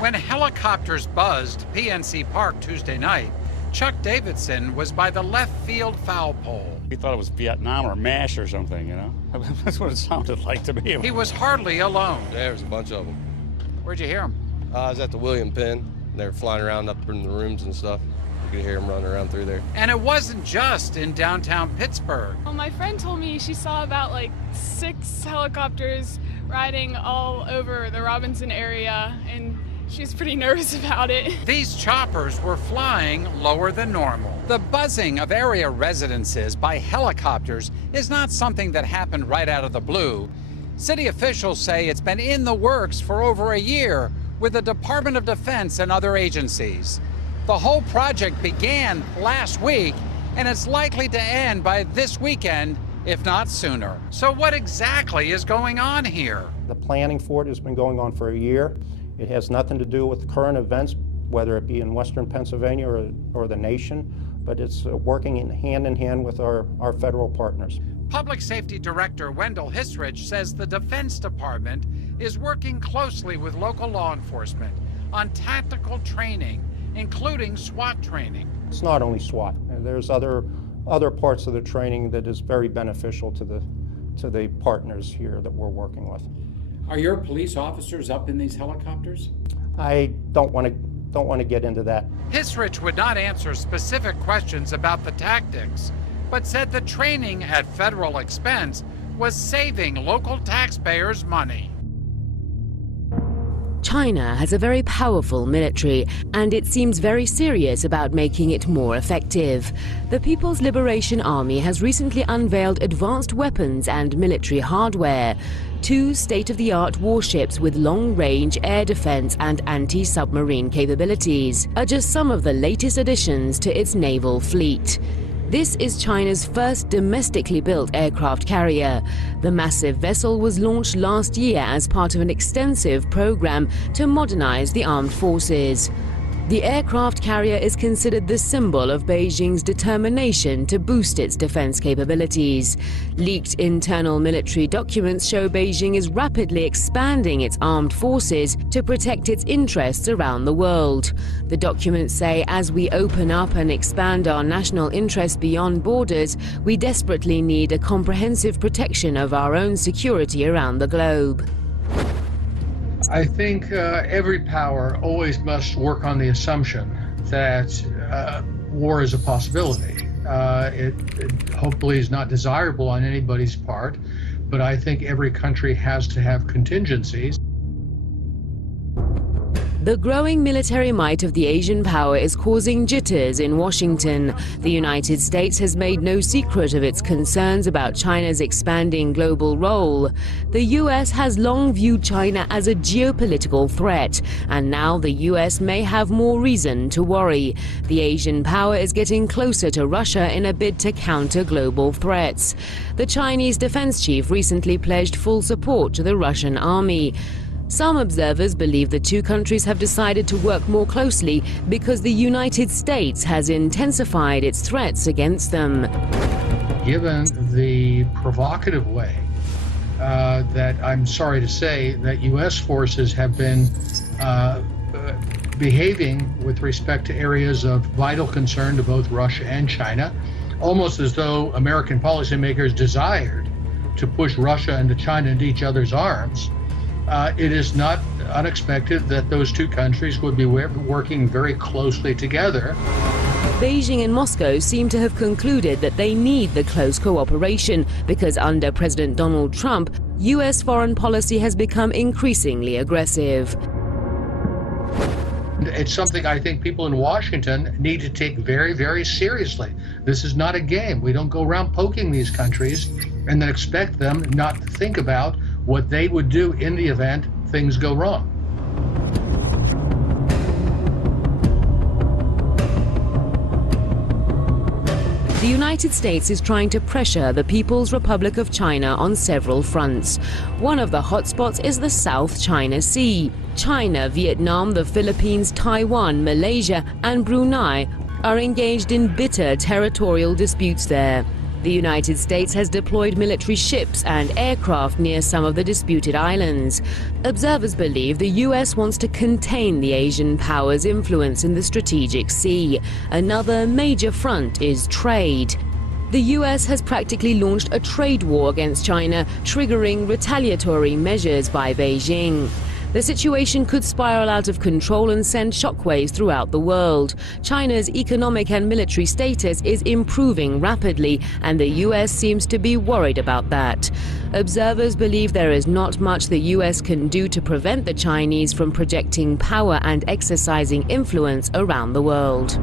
When helicopters buzzed PNC Park Tuesday night, Chuck Davidson was by the left field foul pole. We thought it was Vietnam or MASH or something, you know? That's what it sounded like to me. He was hardly alone. There was a bunch of them. Where'd you hear him? I was at the William Penn. They were flying around up in the rooms and stuff. You could hear them running around through there. And it wasn't just in downtown Pittsburgh. Well, my friend told me she saw about like 6 helicopters riding all over the Robinson area, and she was pretty nervous about it. These choppers were flying lower than normal. The buzzing of area residences by helicopters is not something that happened right out of the blue. City officials say it's been in the works for over a year with the Department of Defense and other agencies. The whole project began last week, and it's likely to end by this weekend, if not sooner. So what exactly is going on here? The planning for it has been going on for a year. It has nothing to do with current events, whether it be in Western Pennsylvania or the nation, but it's working hand in hand with our federal partners. Public Safety Director Wendell Hisrich says the Defense Department is working closely with local law enforcement on tactical training, including SWAT training. It's not only SWAT. There's other parts of the training that is very beneficial to the partners here that we're working with. Are your police officers up in these helicopters? I don't want to get into that. Hisrich would not answer specific questions about the tactics, but said the training at federal expense was saving local taxpayers money. China has a very powerful military, and it seems very serious about making it more effective. The People's Liberation Army has recently unveiled advanced weapons and military hardware. 2 state-of-the-art warships with long-range air defense and anti-submarine capabilities are just some of the latest additions to its naval fleet. This is China's first domestically built aircraft carrier. The massive vessel was launched last year as part of an extensive program to modernize the armed forces. The aircraft carrier is considered the symbol of Beijing's determination to boost its defense capabilities. Leaked internal military documents show Beijing is rapidly expanding its armed forces to protect its interests around the world. The documents say, as we open up and expand our national interests beyond borders, we desperately need a comprehensive protection of our own security around the globe. I think every power always must work on the assumption that war is a possibility. It hopefully is not desirable on anybody's part, but I think every country has to have contingencies. The growing military might of the Asian power is causing jitters in Washington. The United States has made no secret of its concerns about China's expanding global role. The U.S. has long viewed China as a geopolitical threat, and now the U.S. may have more reason to worry. The Asian power is getting closer to Russia in a bid to counter global threats. The Chinese defense chief recently pledged full support to the Russian army. Some observers believe the 2 countries have decided to work more closely because the United States has intensified its threats against them. Given the provocative way that I'm sorry to say that U.S. forces have been behaving with respect to areas of vital concern to both Russia and China, almost as though American policymakers desired to push Russia and China into each other's arms, it is not unexpected that those 2 countries would be working very closely together. Beijing and Moscow seem to have concluded that they need the close cooperation because under President Donald Trump, U.S. foreign policy has become increasingly aggressive. It's something I think people in Washington need to take very, very seriously. This is not a game. We don't go around poking these countries and then expect them not to think about what they would do in the event things go wrong. The United States is trying to pressure the People's Republic of China on several fronts. One of the hotspots is the South China Sea. China, Vietnam, the Philippines, Taiwan, Malaysia, and Brunei are engaged in bitter territorial disputes there. The United States has deployed military ships and aircraft near some of the disputed islands. Observers believe the U.S. wants to contain the Asian power's influence in the strategic sea. Another major front is trade. The U.S. has practically launched a trade war against China, triggering retaliatory measures by Beijing. The situation could spiral out of control and send shockwaves throughout the world. China's economic and military status is improving rapidly, and the U.S. seems to be worried about that. Observers believe there is not much the U.S. can do to prevent the Chinese from projecting power and exercising influence around the world.